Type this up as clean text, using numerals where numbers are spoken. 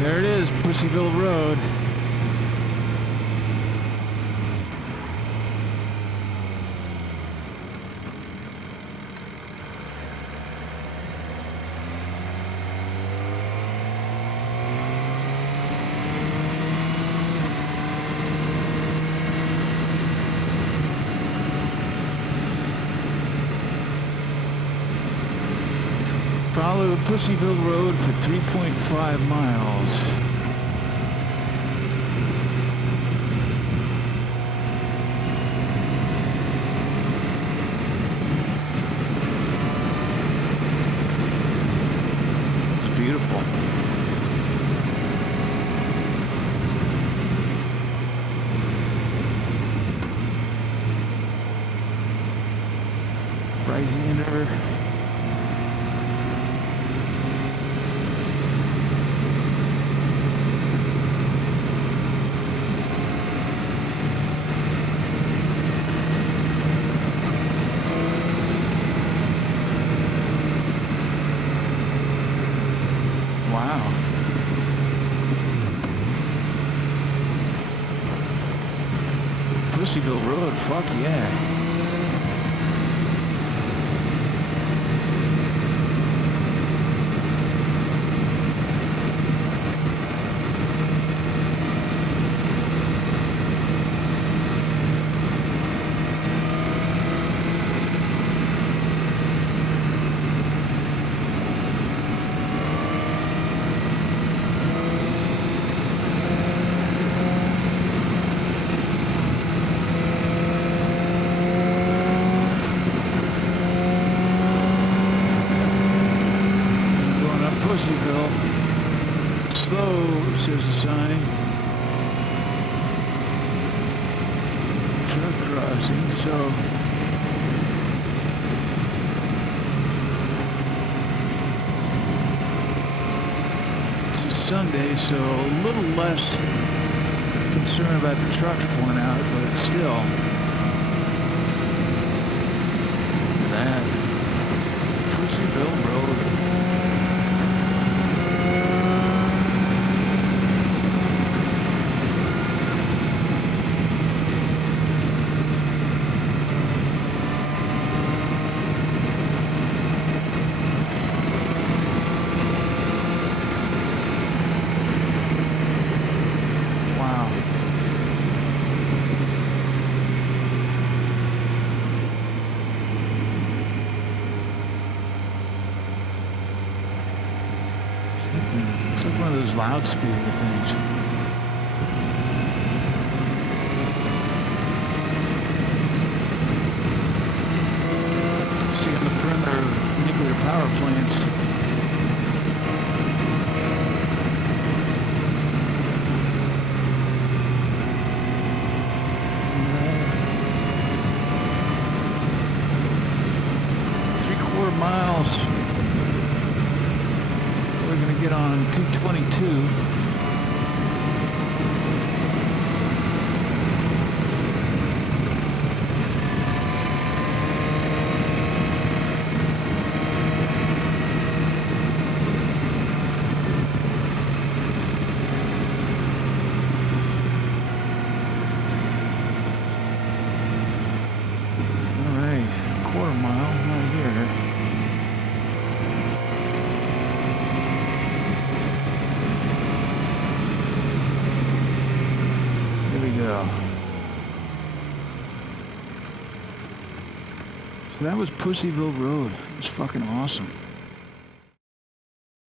There it is, Pussyville Road. Follow Pussyville Road for 3.5 miles. It's beautiful. Right-hander. Wow. Pussyville Road, fuck yeah. Pussyville. Slow, says the sign. Truck crossing, so this is Sunday, so a little less concern about the trucks pulling out, but still. Look at that. Pussyville Road. It's like one of those loudspeaker things. See on the perimeter of nuclear power plants. Three-quarter miles. We're going to get on 222. All right, quarter mile right here. Go. So that was Pussyville Road. It was fucking awesome.